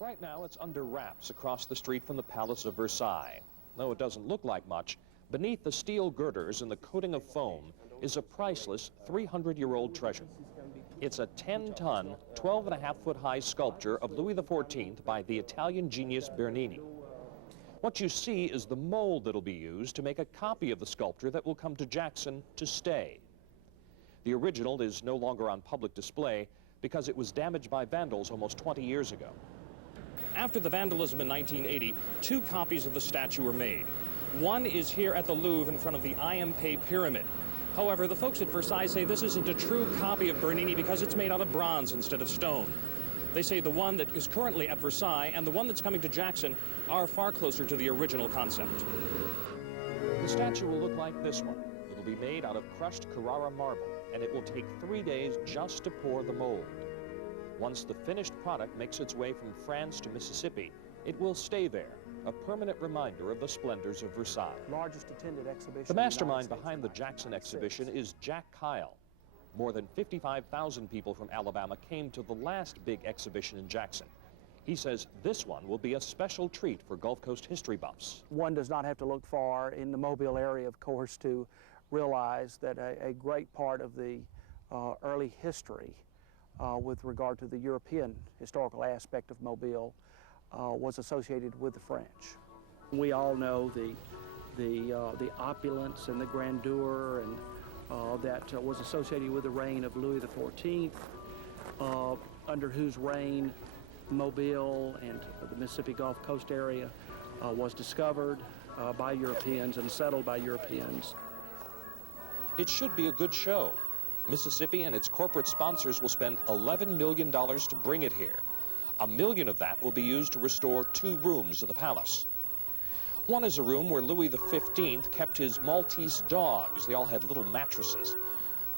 Right now, it's under wraps across the street from the Palace of Versailles. Though it doesn't look like much, beneath the steel girders and the coating of foam is a priceless 300-year-old treasure. It's a 10-ton, 12.5-foot-high sculpture of Louis XIV by the Italian genius Bernini. What you see is the mold that'll be used to make a copy of the sculpture that will come to Jackson to stay. The original is no longer on public display because it was damaged by vandals almost 20 years ago. After the vandalism in 1980, 2 copies of the statue were made. One is here at the Louvre in front of the Ayampe Pyramid. However, the folks at Versailles say this isn't a true copy of Bernini because it's made out of bronze instead of stone. They say the one that is currently at Versailles and the one that's coming to Jackson are far closer to the original concept. The statue will look like this one. It'll be made out of crushed Carrara marble, and it will take 3 days just to pour the mold. Once the finished product makes its way from France to Mississippi, it will stay there, a permanent reminder of the splendors of Versailles. Largest attended exhibition. The mastermind behind the Jackson exhibition is Jack Kyle. More than 55,000 people from Alabama came to the last big exhibition in Jackson. He says this one will be a special treat for Gulf Coast history buffs. One does not have to look far in the Mobile area, of course, to realize that a great part of the early history with regard to the European historical aspect of Mobile was associated with the French. We all know the opulence and the grandeur and that was associated with the reign of Louis XIV, under whose reign Mobile and the Mississippi Gulf Coast area was discovered by Europeans and settled by Europeans. It should be a good show. Mississippi and its corporate sponsors will spend $11 million to bring it here. $1 million of that will be used to restore 2 rooms of the palace. One is a room where Louis XV kept his Maltese dogs. They all had little mattresses.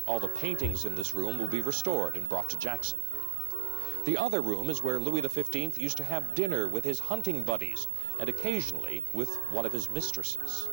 All the paintings in this room will be restored and brought to Jackson. The other room is where Louis XV used to have dinner with his hunting buddies and occasionally with one of his mistresses.